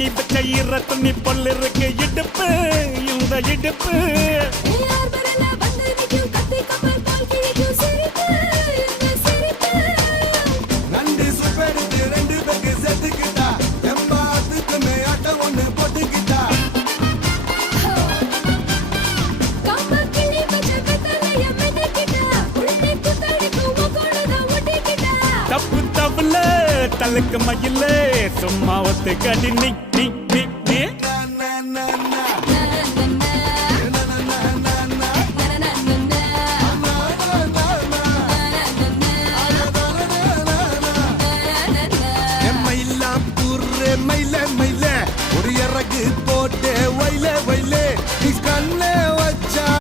பண்ணி வச்ச ஈர துணி பொல்லு இருக்கு இடுப்பு இந்த இடுப்பு நண்டு சுப்பெடுத்து ரெண்டு பேருக்கு செத்துக்கிட்டா எம்மாத்துக்குமே ஆட்டம் ஒண்ணு போட்டுக்கிட்டா தப்பு தப்புல தலுக்கு மயில சும்மா ஒத்து கடி நிக் நிக் நிக்